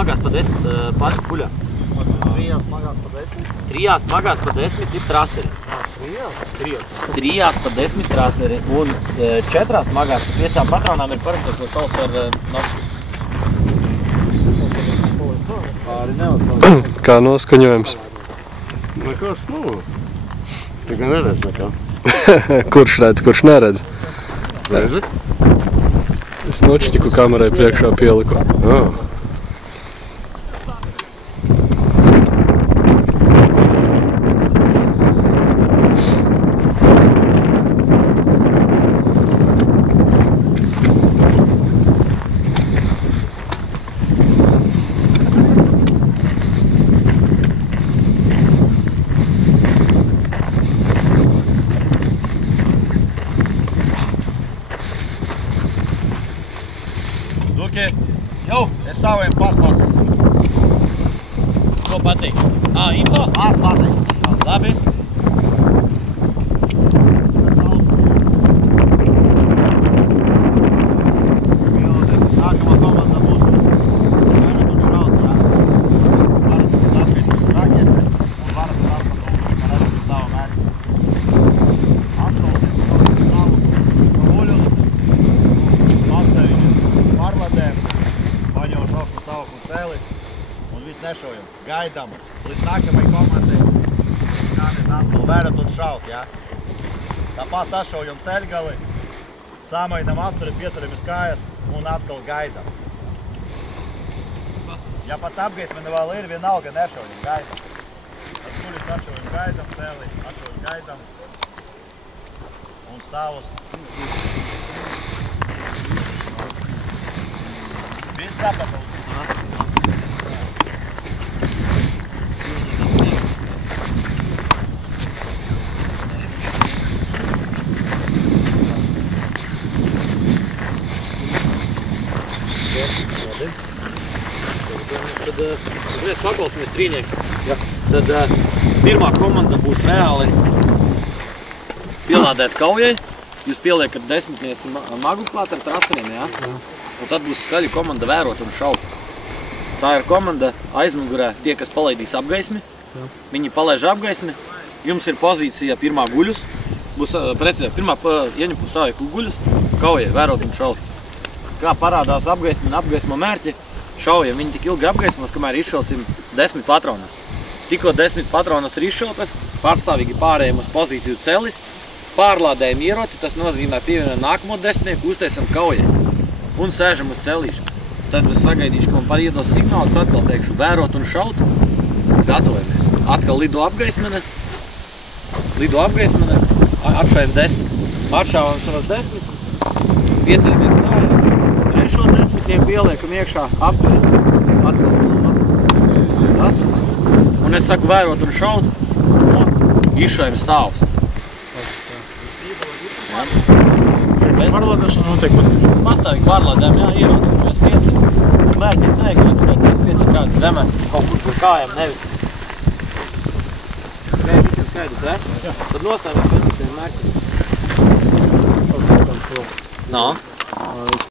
smagās pa 10 kuļā. 3 smagās pa 10? 3 smagās pa 10 ir traseri. 3 pa 10 traseri. Un 4 smagās pa 5 patronām ir parastos, ko sauc ar nokstu. Kā noskaņojums? Nekas, tikai neredz nekā. Kurš redz, kurš neredz? Redzi? Es nošķiku kamerai priekšā pieliku. Duki, jau, es saviem pastāstīju. Ko patīk? Info? Patīk. Labi. Nākamā komanda būs Gaidam un Šaut, jā. Varat atgriezties raketi un varat redzēt savu mērķi. Atbildi savu guļus, pasteviņu parladēm, paņem šausmu stāvoklu cēli un viss nešojam. Gaidam līdz nākamai komandai. Kādies atkal Varat un Šaut, jā. Tāpat sašojam ceļgali, samainam apturi, pieturamies kājas un atkal gaidam. Ja pat apgaismene vēl ir, vienalga nešojam, gaidam. Tad guļus atšojam, gaidam, cēli, atšojam, gaidam. Un stāvus. Viss sapratu. Tad uzreiz paklausimies trīnieks. Tad pirmā komanda būs reāli pielādēt kaujai. Jūs pieliekat 10 magu klāt ar traseriem, jā? Un tad būs skaļa komanda Vērot un Šaut. Tā ir komanda aizmugurē tie, kas palaidīs apgaismi. Viņi palaiž apgaismi. Jums ir pozīcija pirmā guļus. Būs precīzi, pirmā ieņem stāvīja guļus, kaujai Vērot un Šaut. Kā parādās apgaismi un apgaisma mērķi, šaujam. Viņi tik ilgi apgaismos, kamēr izšausim 10 patronas. Tikko 10 patronas ir izšautas, pārstāvīgi pārējiem uz pozīciju celis, pārlādējam ieroci, tas nozīmē pievienam nākamo 10, uztaisam kaujai un sēžam uz celīšu. Tad es sagaidīšu, ka man paiedos signāls, atkal teikšu Vērot un Šaut, gatavojamies. Atkal lido apgaismene, apšaujam 10, atšāvam savas 10, pieceļamies kājas, trešo 10 pieliekam iekšā apturi, atkal tas. Un es saku Vērot un Šaut, un izšaujam stāvus. Pārlādēšana notiek pastāvīgi pārlādēm, jā, ieroci, mēs 5. Mērķi teikti, ka turēt mēs 5 kādi zemē, kaut kur kājām nevis. Visiem skaidrs, jā? Tad nostāvim 5 mērķi. Nav.